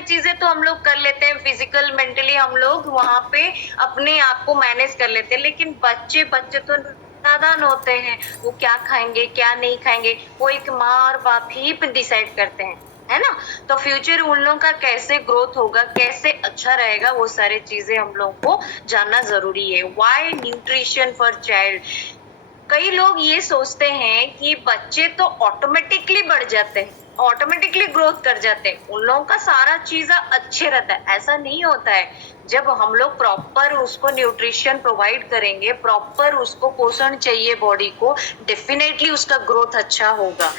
सारी चीजें तो हम लोग कर लेते हैं, फिजिकल मेंटली हम लोग वहां पे अपने आप को मैनेज कर लेते हैं, लेकिन बच्चे बच्चे तो नादान होते हैं। वो क्या खाएंगे क्या नहीं खाएंगे वो एक माँ और बाप ही डिसाइड करते हैं, है ना। तो फ्यूचर उन लोगों का कैसे ग्रोथ होगा, कैसे अच्छा रहेगा, वो सारी चीजें हम लोग को जानना जरूरी है। Why nutrition for child. कई लोग ये सोचते हैं कि बच्चे तो ऑटोमेटिकली बढ़ जाते हैं, ऑटोमेटिकली ग्रोथ कर जाते हैं, उन लोगों का सारा चीज अच्छे रहता है। ऐसा नहीं होता है। जब हम लोग प्रॉपर उसको न्यूट्रिशन प्रोवाइड करेंगे, प्रॉपर उसको पोषण चाहिए बॉडी को, डेफिनेटली उसका ग्रोथ अच्छा होगा।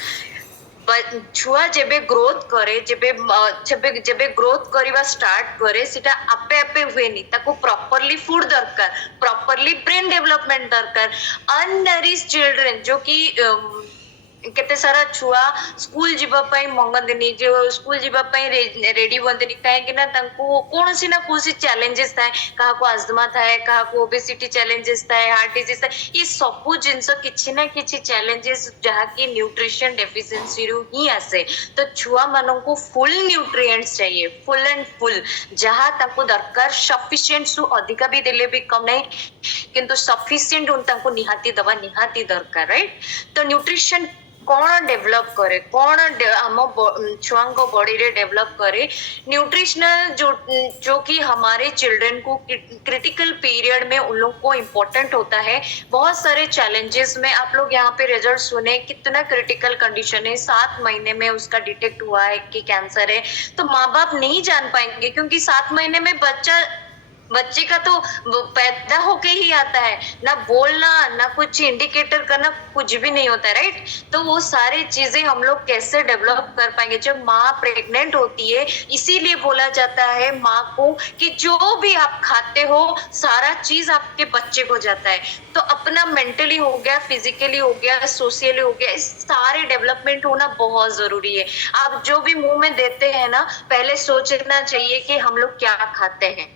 छुआ जेबे ग्रोथ करे, जेबे जेबे जेबे ग्रोथ करिवा स्टार्ट करे, सेटा आपे आपे हुएनी, ताको प्रॉपरली फूड दरकार, प्रॉपरली ब्रेन डेवलपमेंट दरकार। अननरिश चिल्ड्रेन जो कि केते सारा छुआ स्कूल जीवा पई मंगंदिनी, जो स्कूल जीवा पई रेडी होंदिनी, काहेकि ना तांको कोनोसी ना कोनोसी चैलेंजेस थाए, काहाको अस्थमा थाए, काहाको ओबेसिटी चैलेंजेस थाए, हार्ट डिजीज थाए, ये सबु जिंस किछि ना किछि चैलेंजेस जहा कि न्यूट्रिशन डेफिशिएंसी रु ही आसे। तो छुआ माननको फुल न्यूट्रिएंट्स चाहिए, फुल एंड फुल, जहा ताको दरकार सफिशिएंट सु अधिका भी देले भी कम नहीं, किंतु सफिशिएंट उन ताको निहाती दवा निहाती दरकार, राइट। तो न्यूट्रिशन कौन डेवलप करे, कौन हम छुआ को बॉडी रे डेवलप करे न्यूट्रिशनल, जो कि हमारे चिल्ड्रन को क्रिटिकल पीरियड में उन लोग को इम्पोर्टेंट होता है। बहुत सारे चैलेंजेस में आप लोग यहाँ पे रिजल्ट सुने, कितना क्रिटिकल कंडीशन है, 7 महीने में उसका डिटेक्ट हुआ है कि कैंसर है। तो माँ बाप नहीं जान पाएंगे, क्योंकि 7 महीने में बच्चे का तो पैदा होके ही आता है, ना बोलना ना कुछ इंडिकेटर करना, कुछ भी नहीं होता है, राइट। तो वो सारी चीजें हम लोग कैसे डेवलप कर पाएंगे जब माँ प्रेग्नेंट होती है। इसीलिए बोला जाता है माँ को कि जो भी आप खाते हो सारा चीज आपके बच्चे को जाता है। तो अपना मेंटली हो गया, फिजिकली हो गया, सोशली हो गया, इस सारे डेवलपमेंट होना बहुत जरूरी है। आप जो भी मुंह में देते हैं ना, पहले सोचना चाहिए कि हम लोग क्या खाते हैं,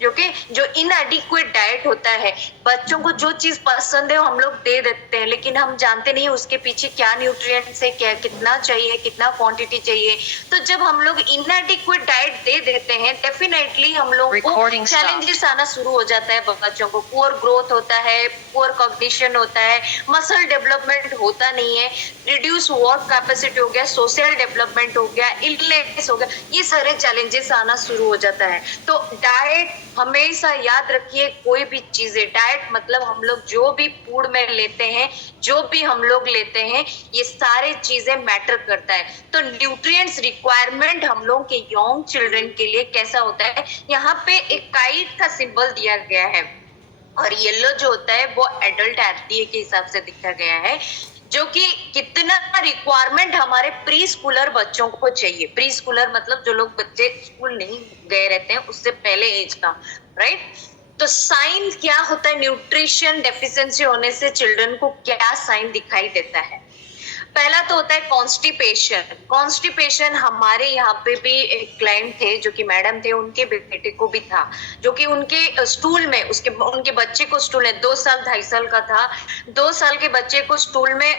जो इनएडिक्वेट डाइट होता है। बच्चों को जो चीज पसंद है वो हम लोग दे देते हैं, लेकिन हम जानते नहीं उसके पीछे क्या न्यूट्रिएंट्स है, क्या कितना चाहिए, कितना क्वांटिटी चाहिए। तो जब हम लोग इनएडिक्वेट डाइट दे देते हैं, डेफिनेटली हम लोग को चैलेंजेस आना शुरू हो जाता है। बच्चों को पुअर ग्रोथ होता है, पुअर कॉग्निशन होता है, मसल डेवलपमेंट होता नहीं है, रिड्यूस वर्क कैपेसिटी हो गया, सोशल डेवलपमेंट हो गया, इलनेस हो गया, ये सारे चैलेंजेस आना शुरू हो जाता है। तो डाइट हमेशा याद रखिए, कोई भी चीजें डाइट मतलब हम लोग जो भी फूड में लेते हैं, जो भी हम लोग लेते हैं, ये सारे चीजें मैटर करता है। तो न्यूट्रिएंट्स रिक्वायरमेंट हम लोग के यंग चिल्ड्रन के लिए कैसा होता है, यहाँ पे एक काइट का सिंबल दिया गया है, और येलो जो होता है वो एडल्ट एफडीए के हिसाब से दिखा गया है, जो कि कितना रिक्वायरमेंट हमारे प्री स्कूलर बच्चों को चाहिए। प्री स्कूलर मतलब जो लोग बच्चे स्कूल नहीं गए रहते हैं, उससे पहले एज का, राइट। तो साइन क्या होता है, न्यूट्रिशन डेफिशिएंसी होने से चिल्ड्रन को क्या साइन दिखाई देता है। पहला तो होता है कॉन्स्टिपेशन। कॉन्स्टिपेशन हमारे यहाँ पे भी एक क्लाइंट थे जो कि मैडम थे, उनके बेटे को भी था, जो कि उनके स्टूल में उनके बच्चे को स्टूल में 2 साल 2.5 साल का था, 2 साल के बच्चे को स्टूल में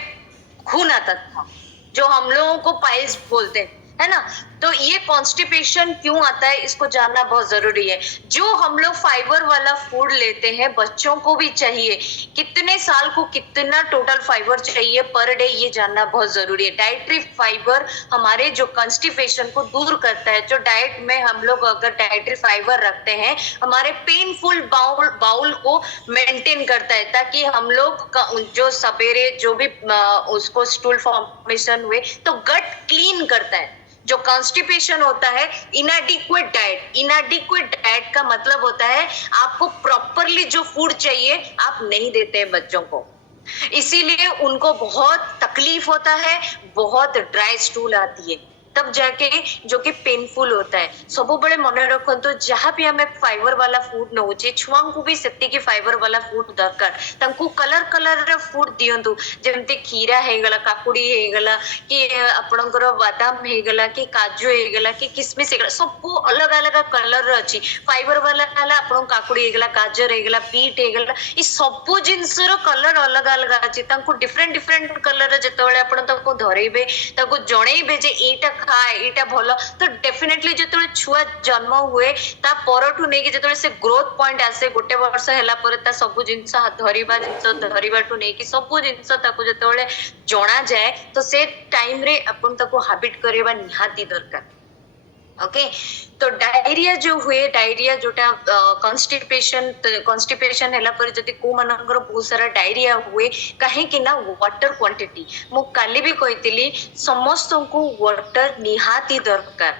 खून आता था, जो हम लोगों को पाइल्स बोलते हैं, है ना। तो ये कॉन्स्टिपेशन क्यों आता है, इसको जानना बहुत जरूरी है। जो हम लोग फाइबर वाला फूड लेते हैं, बच्चों को भी चाहिए, कितने साल को कितना टोटल फाइबर चाहिए पर डे, ये जानना बहुत जरूरी है। डाइटरी फाइबर हमारे जो कॉन्स्टिपेशन को दूर करता है। जो डाइट में हम लोग अगर डाइटरी फाइबर रखते हैं, हमारे पेनफुल बाउल को मेंटेन करता है, ताकि हम लोग जो सवेरे जो भी उसको स्टूल फॉर्मेशन हुए तो गट क्लीन करता है। जो कॉन्स्टिपेशन होता है, इनएडिक्वेट डाइट का मतलब होता है आपको प्रॉपरली जो फूड चाहिए आप नहीं देते हैं बच्चों को, इसीलिए उनको बहुत तकलीफ होता है, बहुत ड्राई स्टूल आती है, तब जाके जो कि पेनफुल होता है। सब बड़े मन रखो, जहाँ भी हमें फाइबर वाला फूड नौचे, छुआ को भी सेतिकी फाइबर वाला फूड दरकार, तांको कलर कलर फूड दियंतु, जेमते खीरा हेगला, काकुड़ी हेगला, कि आपणकर बादाम हेगला, कि काजू हेगला, कि किसमिस हेगला, सब अलग अलग कलर अच्छी। फाइबर वाला हला आपन काकुड़ी हेगला, गाजर हेगला, बीट हेगला, ये सब जिनसर कलर अलग अलग अच्छी। तांको डिफरेंट डिफरेंट कलर जेतेबेले आपन ताको धरेबे, ताको जणेबे जे एटा खाए इटा भलो तो डेफिनेटली जो छुआ जन्म हुए ता परठू नहीं कि जो से ग्रोथ पॉइंट आसे गोटे वर्ष हैला परे ता सब जिंस धरिबाठू नहीं कि सब जिंस ताको जतोले जणा जाए तो से टाइम रे अपन ताको हैबिट करबा निहाती दरकार। ओके तो डायरिया जो हुए डायरिया जोटा कॉन्स्टिपेशन हैला पर जदी को मानकर बहुत सारा डायरिया हुए कहीं कि ना वाटर क्वांटिटी मु काली भी कहतिली समस्त को वाटर निहाती दरकार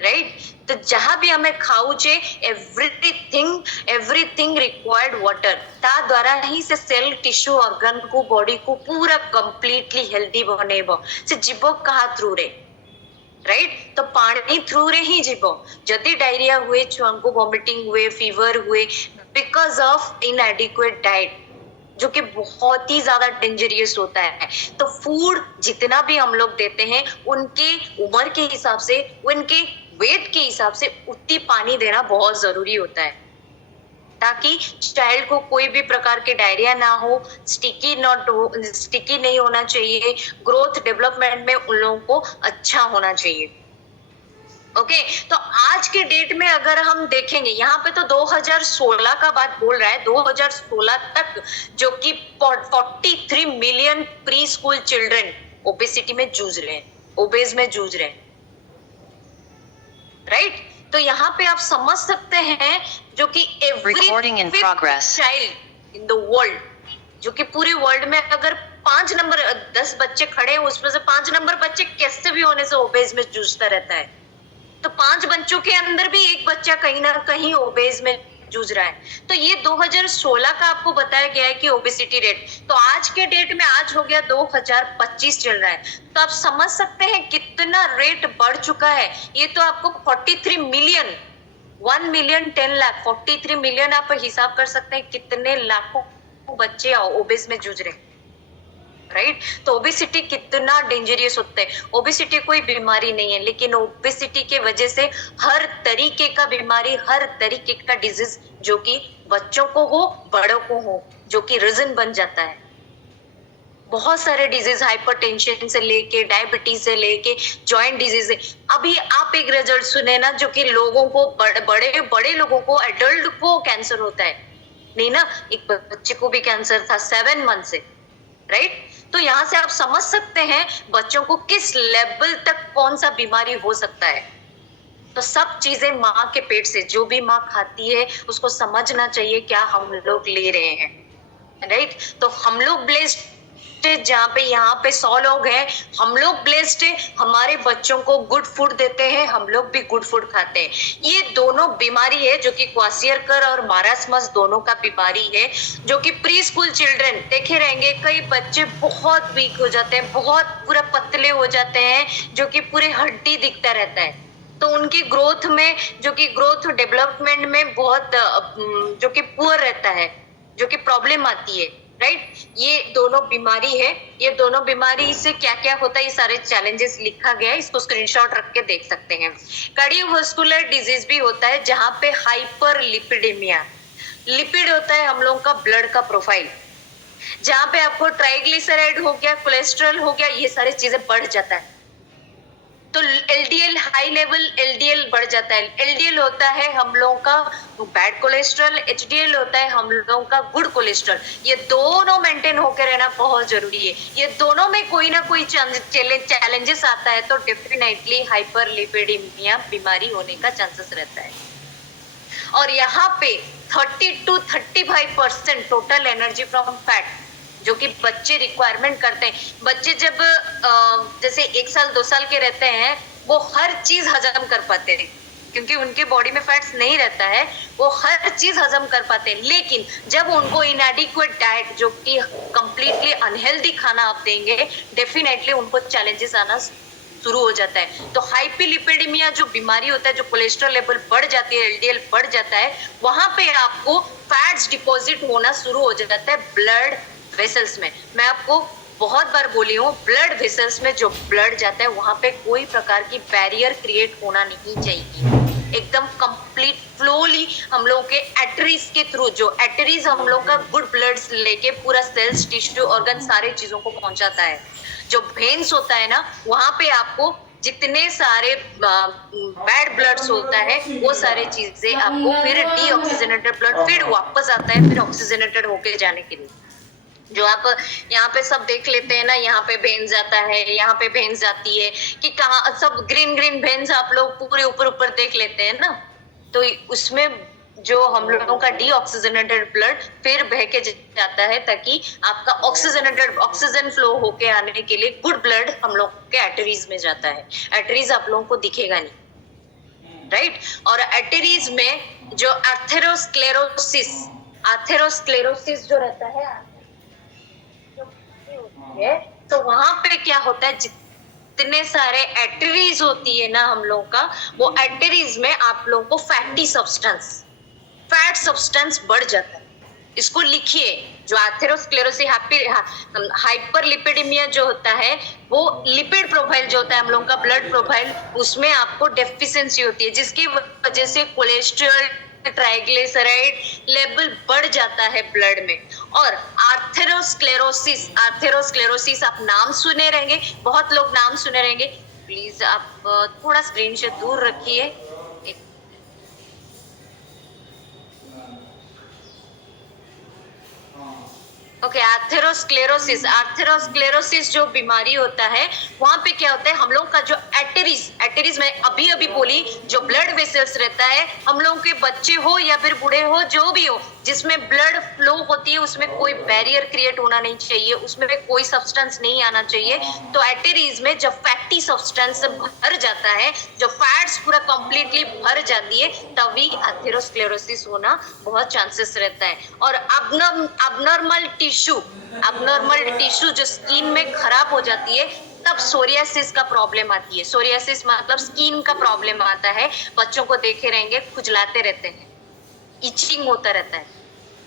राइट। तो जहां भी हमें खाऊचे एवरीथिंग रिक्वायर्ड वाटर ता द्वारा ही से सेल टिश्यू ऑर्गन को बॉडी को पूरा कंप्लीटली हेल्दी बनेबो से जीव कहा थ्रू रे राइट। तो पानी थ्रू रे ही जीव जदि डायरिया हुए छुआ को वॉमिटिंग हुए फीवर हुए बिकॉज ऑफ इनएडिक्वेट डाइट जो कि बहुत ही ज्यादा डेंजरियस होता है। तो फूड जितना भी हम लोग देते हैं उनके उम्र के हिसाब से उनके वेट के हिसाब से उतनी पानी देना बहुत जरूरी होता है ताकि चाइल्ड को कोई भी प्रकार के डायरिया ना हो, स्टिकी नहीं होना चाहिए, ग्रोथ डेवलपमेंट में उन लोगों को अच्छा होना चाहिए। ओके तो आज के डेट में अगर हम देखेंगे यहाँ पे तो 2016 का बात बोल रहा है, 2016 तक जो कि 43 million pre school children obesity में जूझ रहे हैं, ओबेज में जूझ रहे हैं राइट। तो यहाँ पे आप समझ सकते हैं जो कि every child in the world जो कि पूरे वर्ल्ड में अगर 5 नंबर 10 बच्चे खड़े हैं उसमें से 5 नंबर बच्चे कैसे भी होने से ओबेज में जूझता रहता है। तो 5 बच्चों के अंदर भी एक बच्चा कहीं ना कहीं ओबेज में जूझ रहा है। तो ये 2016 का आपको बताया गया है कि ओबेसिटी रेट, तो आज के डेट में आज हो गया 2025 चल रहा है। तो आप समझ सकते हैं कितना रेट बढ़ चुका है। ये तो आपको 43 मिलियन 1 मिलियन 10 लाख 43 मिलियन आप हिसाब कर सकते हैं कितने लाखों बच्चे ओबेस में जूझ रहे हैं राइट। तो ओबेसिटी कितना डेंजरियस होता है। ओबेसिटी कोई बीमारी नहीं है लेकिन ओबेसिटी के वजह से हर तरीके का बीमारी हर तरीके का डिजीज जो कि बच्चों को हो बड़ों को हो जो कि रीजन बन जाता है। बहुत सारे डिजीज हाइपरटेंशन से लेके डायबिटीज से लेके जॉइंट डिजीज। अभी आप एक रिजल्ट सुने ना जो कि लोगों को बड़े लोगों को एडल्ट को कैंसर होता है नहीं ना, एक बच्चे को भी कैंसर था 7 मंथ से राइट। तो यहाँ से आप समझ सकते हैं बच्चों को किस लेवल तक कौन सा बीमारी हो सकता है। तो सब चीजें माँ के पेट से जो भी माँ खाती है उसको समझना चाहिए क्या हम लोग ले रहे हैं राइट। तो हम लोग ब्लेस्ड जहाँ पे यहाँ पे 100 लोग हैं, हम लोग ब्लेस्ड है, हमारे बच्चों को गुड फूड देते हैं, हम लोग भी गुड फूड खाते हैं। ये दोनों बीमारी है जो कि क्वासियरकर और मारास्मस दोनों का बीमारी है जो कि प्री स्कूल चिल्ड्रन देखे रहेंगे कई बच्चे बहुत वीक हो जाते हैं, बहुत पूरा पतले हो जाते हैं जो कि पूरे हड्डी दिखता रहता है। तो उनकी ग्रोथ में जो कि ग्रोथ डेवलपमेंट में बहुत जो कि पुअर रहता है, जो कि प्रॉब्लम आती है राइट। ये दोनों बीमारी है, ये दोनों बीमारी से क्या क्या होता है ये सारे चैलेंजेस लिखा गया है, इसको स्क्रीनशॉट रख के देख सकते हैं। कार्डियोवास्कुलर डिजीज भी होता है जहां पे हाइपर लिपिडेमिया, लिपिड होता है हम लोगों का ब्लड का प्रोफाइल, जहां पे आपको ट्राइग्लिसराइड हो गया कोलेस्ट्रॉल हो गया ये सारी चीजें बढ़ जाता है। तो एलडीएल हाई लेवल एलडीएल बढ़ जाता है। एलडीएल होता है हम लोगों का बैड कोलेस्ट्रॉल, एचडीएल होता है हम लोगों का गुड कोलेस्ट्रॉल। ये दोनों मेंटेन होकर रहना बहुत जरूरी है। ये दोनों में कोई ना कोई चैलेंजेस आता है तो डेफिनेटली हाइपरलिपिडेमिया बीमारी होने का चांसेस रहता है। और यहाँ पे 30 to 35% total energy from fat जो कि बच्चे रिक्वायरमेंट करते हैं। बच्चे जब जैसे 1 साल 2 साल के रहते हैं वो हर चीज हजम कर पाते हैं क्योंकि उनके बॉडी में फैट्स नहीं रहता है, वो हर चीज हजम कर पाते हैं। लेकिन जब उनको इनएडिक्वेट डाइट जो कि कंप्लीटली अनहेल्दी खाना आप देंगे डेफिनेटली उनको चैलेंजेस आना शुरू हो जाता है। तो हाइपरलिपिडेमिया जो बीमारी होता है, जो कोलेस्ट्रॉल लेवल बढ़ जाती है, एलडीएल बढ़ जाता है, वहां पे आपको फैट्स डिपॉजिट होना शुरू हो जाता है ब्लड वेसल्स में। मैं आपको बहुत बार बोली हूँ ब्लड वेसल्स में जो ब्लड जाता है वहां पे कोई प्रकार की बैरियर क्रिएट होना नहीं चाहिए। एकदम कंप्लीट फ्लोली हम लोगों के एटरीज के थ्रू, जो एटरीज हम लोग का गुड ब्लड लेके पूरा सेल्स टिश्यू ऑर्गन सारे चीजों को पहुंचाता है। जो वेन्स होता है ना वहां पे आपको जितने सारे बैड ब्लड्स होता है वो सारे चीजें आपको फिर डीऑक्सीजनेटेड ब्लड फिर वापस आता है, फिर ऑक्सीजनेटेड होके जाने के लिए। जो आप यहाँ पे सब देख लेते हैं ना, यहाँ पे भेंस जाता है, यहाँ पे भेंस जाती है, कि कहाँ सब ग्रीन ग्रीन भेंस आप लोग पूरे ऊपर ऊपर देख लेते हैं ना, तो उसमें जो हम लोगों का डीऑक्सीजनेटेड ब्लड फिर बह के जाता है, ताकि आपका ऑक्सीजनेटेड ऑक्सीजन फ्लो होके आने के लिए गुड ब्लड हम लोग के आर्टरीज में जाता है। आर्टरीज आप लोगों को दिखेगा नहीं, राइट। और आर्टरीज में जो आर्थेरोस्क्लेरोसिस जो रहता है, तो वहां पे क्या होता है, जितने सारे आर्टरीज होती है ना हम लोग का, वो आर्टरीज में आप लोगों को फैट सब्सटेंस बढ़ जाता है। इसको लिखिए, जो आर्थेरोस्क्लेरोसिस हाइपरलिपिडेमिया जो होता है, वो लिपिड प्रोफाइल जो होता है हम लोगों का ब्लड प्रोफाइल, उसमें आपको डेफिशिएंसी होती है, जिसकी वजह से कोलेस्ट्रॉल ट्राइग्लिसराइड लेवल बढ़ जाता है ब्लड में। और आर्थेरोस्क्लेरोसिस आप नाम सुने रहेंगे, बहुत लोग नाम सुने रहेंगे, प्लीज आप थोड़ा स्क्रीन से दूर रखिए। ओके, आर्थेरोस्क्लेरोसिस जो बीमारी होता है, वहां पे क्या होता है, हम लोग का जो आर्टरीज में अभी अभी बोली, जो ब्लड वेसल्स रहता है, हम लोगों के बच्चे हो या फिर बूढ़े हो, जो भी हो, जिसमें ब्लड फ्लो होती है, उसमें कोई बैरियर क्रिएट होना नहीं चाहिए, उसमें कोई सब्सटेंस नहीं आना चाहिए। तो आर्टरीज में जब फैटी सब्सटेंस भर जाता है, जो फैट्स पूरा कंप्लीटली भर जाती है, तभी आर्थेरोस्क्लेरोसिस होना बहुत चांसेस रहता है। और अबनॉर्मल टिश्यू जो स्किन में खराब हो जाती है, तब सोरियासिस का प्रॉब्लम आती है। सोरियासिस मतलब स्किन का प्रॉब्लम आता है, बच्चों को देखे रहेंगे खुजलाते रहते हैं, इचिंग होता रहता है,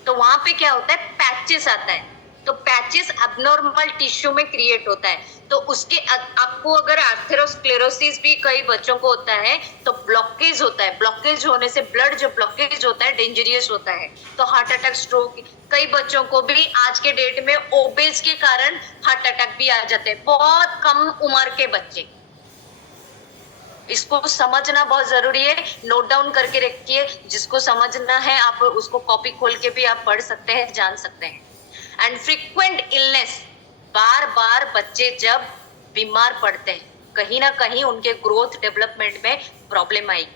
तो वहां पे क्या होता है, पैचेस आता है। तो पैचेस अबनॉर्मल टिश्यू में क्रिएट होता है, तो उसके आपको अगर आर्थेरोस्क्लेरोसिस भी कई बच्चों को होता है, तो ब्लॉकेज होता है। ब्लॉकेज होने से ब्लड जो ब्लॉकेज होता है डेंजरियस होता है, तो हार्ट अटैक, स्ट्रोक, कई बच्चों को भी आज के डेट में ओबेस के कारण हार्ट अटैक भी आ जाते हैं, बहुत कम उम्र के बच्चे। इसको समझना बहुत जरूरी है, नोट डाउन करके रखिए, जिसको समझना है आप उसको कॉपी खोल के भी आप पढ़ सकते हैं, जान सकते हैं। एंड फ्रीक्वेंट इलनेस, बार बार बच्चे जब बीमार पड़ते हैं, कहीं ना कहीं उनके ग्रोथ डेवलपमेंट में प्रॉब्लम आएगी।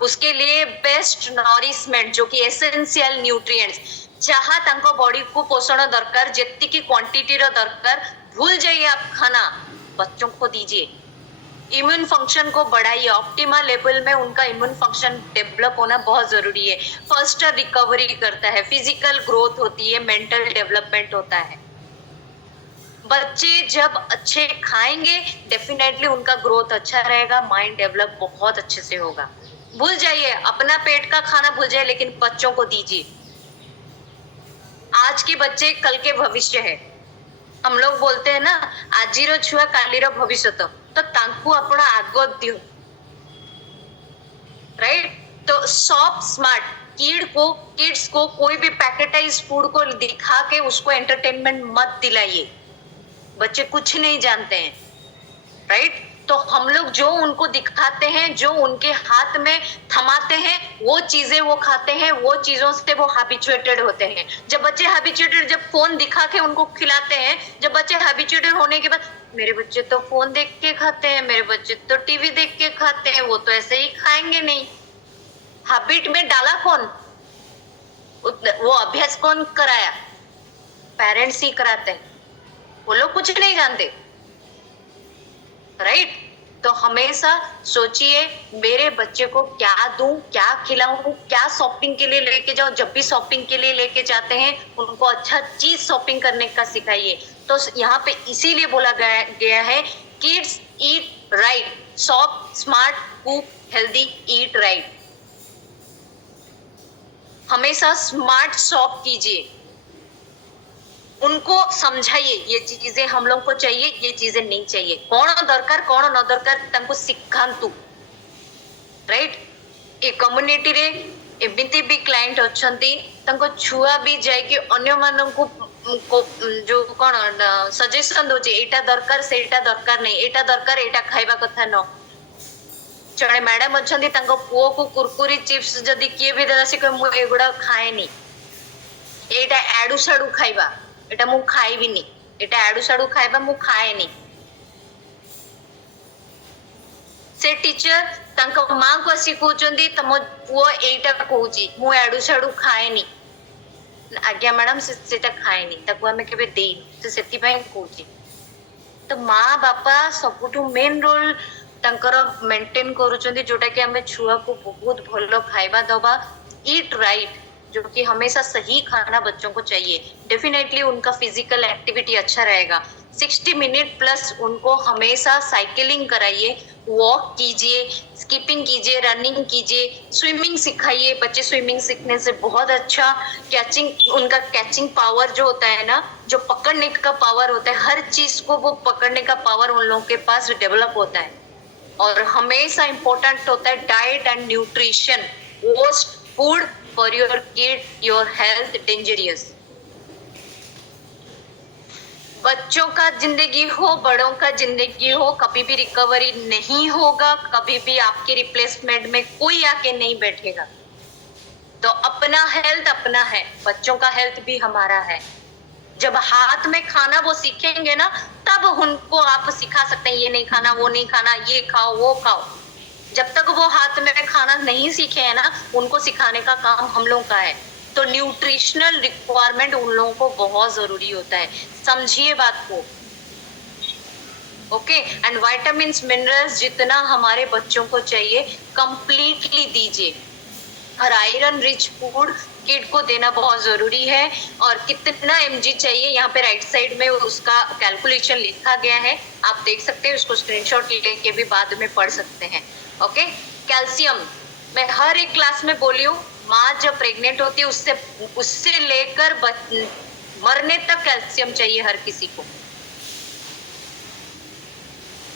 उसके लिए बेस्ट नॉरिशमेंट, जो कि एसेंशियल न्यूट्रिएंट्स, जहां तांको बॉडी को पोषण दरकार, जेती की क्वांटिटी रो दरकार, भूल जाइए आप खाना, बच्चों को दीजिए। इम्यून फंक्शन को बढ़ाइए, ऑप्टिमल लेवल में उनका इम्यून फंक्शन डेवलप होना बहुत जरूरी है। फर्स्ट रिकवरी करता है, फिजिकल ग्रोथ होती है, मेंटल डेवलपमेंट होता है। बच्चे जब अच्छे खाएंगे, डेफिनेटली उनका ग्रोथ अच्छा रहेगा, माइंड डेवलप बहुत अच्छे से होगा। भूल जाइए अपना पेट का खाना, भूल जाइए, लेकिन बच्चों को दीजिए। आज के बच्चे कल के भविष्य है। हम लोग बोलते हैं ना, आजिरो छुआ कालीरो भविष्य, तो तांकु अपना आगो दियो, राइट। तो सॉफ्ट स्मार्ट किड्स को कोई भी पैकेटाइज फूड को दिखा के उसको एंटरटेनमेंट मत दिलाइए, बच्चे कुछ नहीं जानते हैं, राइट। तो हम लोग जो उनको दिखाते हैं, जो उनके हाथ में थमाते हैं, वो चीजें वो खाते हैं, वो चीजों से वो हैबिचुएटेड होते हैं। जब बच्चे हैबिचुएटेड, जब फोन दिखा के उनको खिलाते हैं, जब बच्चे हैबिचुएटेड होने के बाद, मेरे बच्चे तो फोन देख के खाते हैं, मेरे बच्चे तो टीवी देख के खाते हैं, वो तो ऐसे ही खाएंगे नहीं। हैबिट में डाला कौन, वो अभ्यास कौन कराया, पेरेंट्स ही कराते हैं, वो लोग कुछ नहीं जानते, राइट। तो हमेशा सोचिए, मेरे बच्चे को क्या दूं, क्या खिलाऊं, क्या शॉपिंग के लिए लेके जाऊं। जब भी शॉपिंग के लिए लेके जाते हैं, उनको अच्छा चीज शॉपिंग करने का सिखाइए। तो यहाँ पे इसीलिए बोला गया है, kids eat right, shop smart, cook healthy, eat right. हमेशा स्मार्ट शॉप कीजिए, उनको समझाइए ये चीजें हम लोग को चाहिए, ये चीजें नहीं चाहिए, कौन दरकार कौन न दरकार तांको सिखांतु, राइट। ए कम्युनिटी रे एमिति भी क्लाइंट अछंती, तांको छुआ भी जाय कि अन्य मानन को को जो कौन सजेशन दो एटा दरकार सेटा दरकार नहीं एटा दरकार एटा खाइबा कथा न जड़े मैडम अच्छा पुओ को कुरकुरी चिप्स जदि किए भी देला से मु एगुड़ा खाएनी एटा आडू साडू खाइबा एटा मु खाइबिनी एटा आडू साडू खाइबा मु खाएनी से टीचर तांको मां को सिखौचंदी तमो पुओ एटा कहूची मु आडू साडू खाएनी आज्ञा मैडम सेटा खाएनी ताको हमें केबे देई तो सेति पई कहूची तो मां बापा सबुठु मेन रोल तांकर मेंटेन करूचंदी जोटा कि हमें छुआ को बहुत भलो खाइबा दबा ईट राइट जो कि हमेशा सही खाना बच्चों को चाहिए डेफिनेटली उनका फिजिकल एक्टिविटी अच्छा रहेगा 60 मिनट प्लस उनको हमेशा साइकिलिंग कराइए वॉक कीजिए स्किपिंग कीजिए रनिंग कीजिए स्विमिंग सिखाइए बच्चे स्विमिंग सीखने से बहुत अच्छा कैचिंग उनका कैचिंग पावर जो होता है ना जो पकड़ने का पावर होता है हर चीज को वो पकड़ने का पावर उन लोगों के पास डेवलप होता है और हमेशा इम्पोर्टेंट होता है diet and nutrition most food for your kid your health dangerous बच्चों का जिंदगी हो बड़ों का जिंदगी हो कभी भी रिकवरी नहीं होगा कभी भी आपके रिप्लेसमेंट में कोई आके नहीं बैठेगा तो अपना हेल्थ अपना है बच्चों का हेल्थ भी हमारा है जब हाथ में खाना वो सीखेंगे ना तब उनको आप सिखा सकते हैं ये नहीं खाना वो नहीं खाना ये खाओ वो खाओ जब तक वो हाथ में खाना नहीं सीखे है ना उनको सिखाने का काम हम लोगों का है तो न्यूट्रिशनल रिक्वायरमेंट उन लोगों को बहुत जरूरी होता है समझिए बात को ओके एंड विटामिन्स मिनरल्स जितना हमारे बच्चों को चाहिए कंप्लीटली दीजिए और आयरन रिच फूड किड को देना बहुत जरूरी है और कितना mg चाहिए यहाँ पे राइट साइड में उसका कैलकुलेशन लिखा गया है आप देख सकते हैं उसको स्क्रीनशॉट लेके भी बाद में पढ़ सकते हैं ओके कैल्शियम मैं हर एक क्लास में बोली हूँ माँ जब प्रेग्नेंट होती है उससे लेकर मरने तक कैल्शियम चाहिए हर किसी को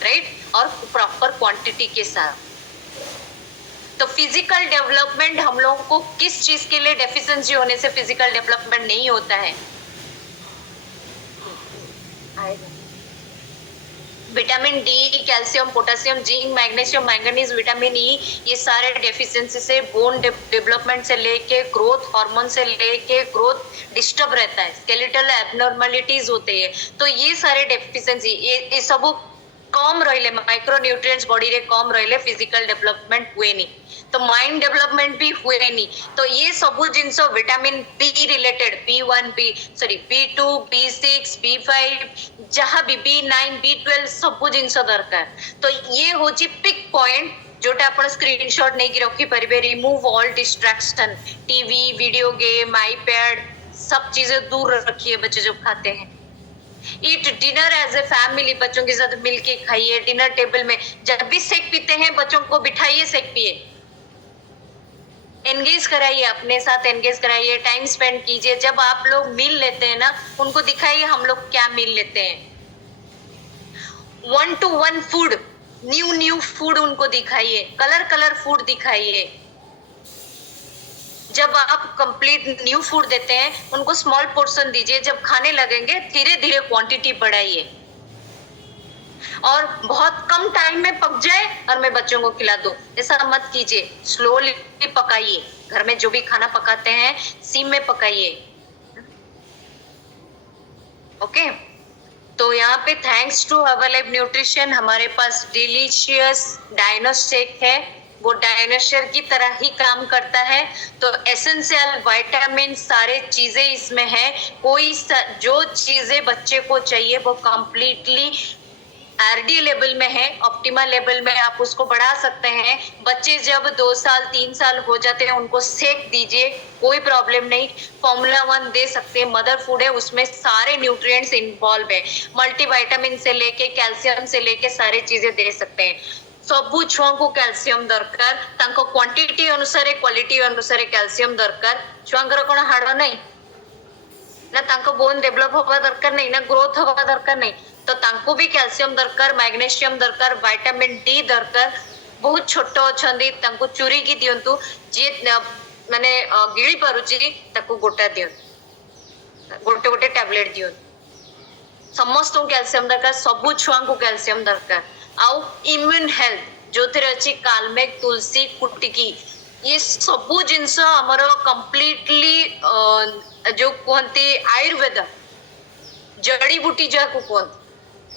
राइट और प्रॉपर क्वांटिटी के साथ तो फिजिकल डेवलपमेंट हम लोगों को किस चीज के लिए डेफिशिएंसी होने से फिजिकल डेवलपमेंट नहीं होता है vitamin D calcium potassium zinc magnesium manganese vitamin E ये सारे डेफिशिएंसी से बोन डेवलपमेंट से लेके ग्रोथ हार्मोन से लेके ग्रोथ डिस्टर्ब रहता है स्केलेटल एबनॉर्मलिटीज होते हैं तो ये सारे डेफिशिएंसी ये सब कम रहिले माइक्रो न्यूट्रिएंट्स बॉडी रे कम रहिले फिजिकल डेवलपमेंट हुए नहीं तो माइंड डेवलपमेंट भी हुए नहीं तो ये सब जिनस vitamin be related B2 B6 B5 जहाँ भी B9 B12 सब जिनस दरकार तो ये होची पिक पॉइंट जोटा आपण स्क्रीनशॉट नहीं की रखी परिबे remove all distraction TV video game iPad सब चीजें दूर रखिए बच्चे जो खाते हैं eat dinner as a family बच्चों के साथ मिलके खाइए डिनर टेबल में जब भी शेक पीते हैं बच्चों को बिठाइए शेक पिए एंगेज कराइए अपने साथ एंगेज कराइए टाइम स्पेंड कीजिए जब आप लोग मील लेते हैं ना उनको दिखाइए हम लोग क्या मील लेते हैं 1-to-1 फूड न्यू फूड उनको दिखाइए कलर फूड दिखाइए जब आप कंप्लीट न्यू फूड देते हैं उनको स्मॉल पोर्शन दीजिए जब खाने लगेंगे धीरे धीरे क्वांटिटी बढ़ाइए और बहुत कम टाइम में पक जाए और मैं बच्चों को खिला दूं ऐसा मत कीजिए स्लोली पकाइए घर में जो भी खाना पकाते हैं सिम में पकाइए ओके तो यहाँ पे थैंक्स टू अवेलेबल न्यूट्रिशन हमारे पास डिलीशियस डायनोस्टेक है वो डायनासोर की तरह ही काम करता है तो एसेंशियल विटामिन सारे चीजें इसमें है कोई जो चीजें बच्चे को चाहिए वो कंप्लीटली आरडी लेवल में है ऑप्टिमल लेवल में आप उसको बढ़ा सकते हैं बच्चे जब 2 साल 3 साल हो जाते हैं उनको सेक दीजिए कोई प्रॉब्लम नहीं फॉर्मूला 1 दे सकते हैं मदर फूड है उसमें सारे न्यूट्रिएंट्स इन्वॉल्व है मल्टीविटामिन से लेके कैल्शियम से लेके सारे चीजें दे सकते हैं सबू छुआ को कैल्शियम दरकार तांको क्वांटिटी अनुसार क्वालिटी अनुसार कैल्शियम दरकार छुआंकर कोन हाड़ नहीं ना तांको बोन डेवलप होगा दरकार नहीं ना ग्रोथ होगा दरकार नहीं तो तांको भी कैल्शियम दरकार मैग्नीशियम दरकार विटामिन डी दरकार बहुत छोट अछंदी तांको चूरी की दियंतु जे माने गिळी पारुची ताको गोटा दियंतु गोटे गोटे टैबलेट दियो समस्त कैल्शियम दरकार सबु छुआ को कैल्शियम दरकार आउ इम्यून हेल्थ जो थे अच्छी कालमेघ तुलसी कुटिकी ये सबु जिनस हमर कंप्लीटली जो कहते आयुर्वेद जड़ी बूटी जहाँ कहते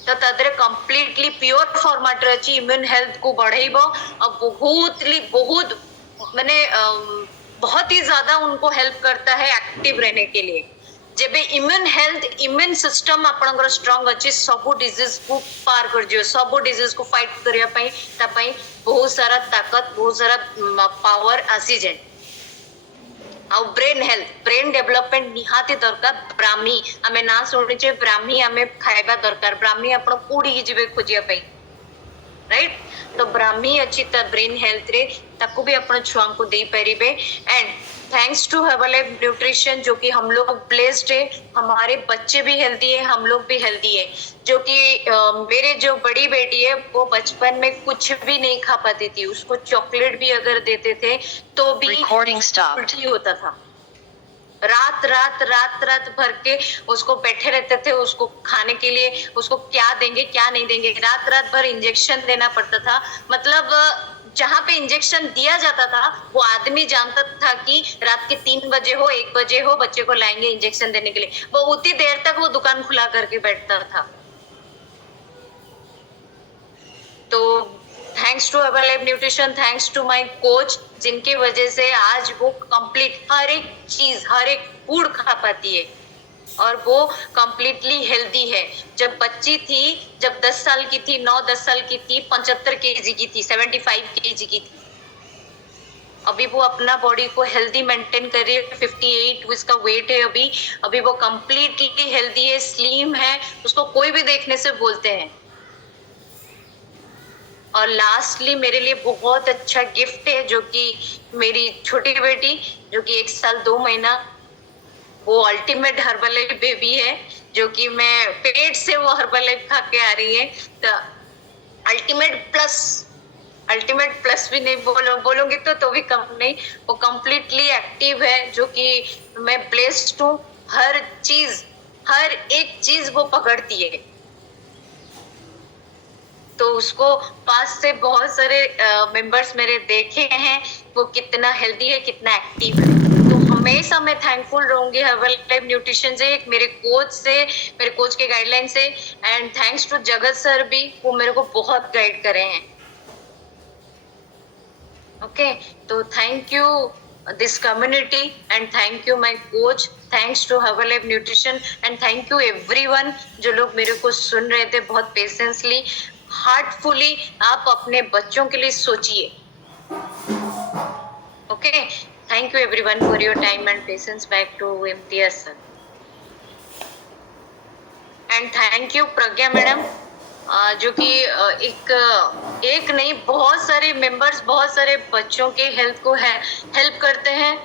तो तादरे कंप्लीटली प्योर फॉर्मेट अच्छी इम्यून हेल्थ को बढ़ेबो और बहुत माने बहुत ही ज्यादा उनको हेल्प करता है एक्टिव रहने के लिए जेबे इम्यून हेल्थ इम्यून सिस्टम आपनकर स्ट्रांग अच्छी सब डिजीज को पार कर दियो सब डिजीज को फाइट करिया पई ता पई बहुत सारा ताकत बहुत सारा पावर आसी जाए आउ ब्रेन हेल्थ ब्रेन डेवलपमेंट निहाती दरकार ब्राह्मी आमे ना सुनिचे ब्राह्मी आमे खाइबा दरकार ब्राह्मी आपण कोडी की जिबे खोजिया पई राइट तो ब्राह्मी अच्छी त ब्रेन हेल्थ रे ताको भी आपण छुआ को दे परिबे and thanks to Herbalife nutrition जो कि हम लोग ब्लेस्ड है हमारे बच्चे भी हेल्दी है हम लोग भी हेल्दी है जो कि मेरे जो बड़ी बेटी है वो बचपन में कुछ भी नहीं खा पाती थी उसको चॉकलेट भी अगर देते थे तो भी उल्टी होता था रात रात रात रात भर के उसको बैठे रहते थे उसको खाने के लिए उसको क्या देंगे क्या नहीं देंगे रात रात भर इंजेक्शन देना पड़ता था मतलब जहाँ पे इंजेक्शन दिया जाता था वो आदमी जानता था कि रात के 3 बजे हो 1 बजे हो बच्चे को लाएंगे इंजेक्शन देने के लिए वो उतनी देर तक वो दुकान खुला करके बैठता था तो thanks to Herbalife nutrition thanks to my coach जिनकी वजह से आज वो कंप्लीट हर एक चीज हर एक फूड खा पाती है और वो कंप्लीटली हेल्दी है जब बच्ची थी जब 10 साल की थी 9-10 साल की थी 75 केजी की थी 75 केजी की थी अभी वो अपना बॉडी को हेल्दी मेंटेन कर रही है 58 उसका वेट है अभी वो कंप्लीटली हेल्दी है स्लिम है उसको कोई भी देखने से बोलते हैं और लास्टली मेरे लिए बहुत अच्छा गिफ्ट है जो कि मेरी छोटी बेटी जो कि 1 साल 2 महीना वो अल्टीमेट हर्बलाइफ बेबी है जो कि मैं पेट से वो हर्बलाइफ खा के आ रही है तो अल्टीमेट प्लस भी नहीं बोलूंगी तो भी कम नहीं वो कंप्लीटली एक्टिव है जो कि मैं ब्लेस्ड हूँ हर एक चीज वो पकड़ती है तो उसको पास से बहुत सारे मेंबर्स मेरे देखे हैं वो कितना हेल्दी है कितना एक्टिव है तो हमेशा मैं थैंकफुल रहूंगी हर्बलाइफ न्यूट्रिशन से मेरे कोच के गाइडलाइन से एंड थैंक्स टू जगत सर भी वो मेरे को बहुत गाइड करे हैं ओके तो thank you this community and thank you my coach thanks to Herbalife Nutrition and thank you everyone जो लोग मेरे को सुन रहे थे बहुत पेशेंसली हार्टफुली आप अपने बच्चों के लिए सोचिए okay thank you everyone for your time and patience back to Imtiaz sir and thank you Pragya madam जो कि एक नहीं बहुत सारे मेंबर्स बहुत सारे बच्चों के हेल्थ को हेल्प करते हैं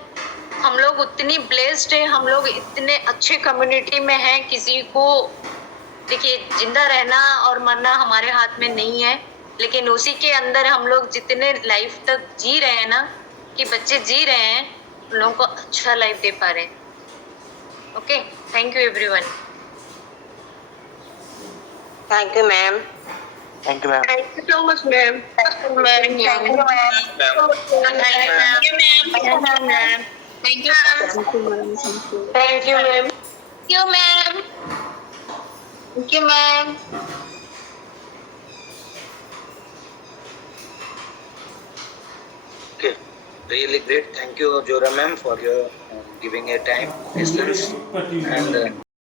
हम लोग उतनी ब्लेस्ड है हम लोग इतने अच्छे कम्युनिटी में हैं किसी को देखिए जिंदा रहना और मरना हमारे हाथ में नहीं है लेकिन उसी के अंदर हम लोग जितने लाइफ तक जी रहे हैं ना कि बच्चे जी रहे हैं उन लोगों को अच्छा लाइफ दे पा रहे हैं okay thank you everyone Thank you, ma'am. Thank you, ma'am. Thank you so much, ma'am. Thank you, ma'am. Thank you, ma'am. Thank you, ma'am. Thank you, ma'am. Thank you, ma'am. Thank you, ma'am. Thank you, ma'am. Thank you, ma'am. Okay, really great. Thank you, Jora ma'am, for your giving your time, distance, and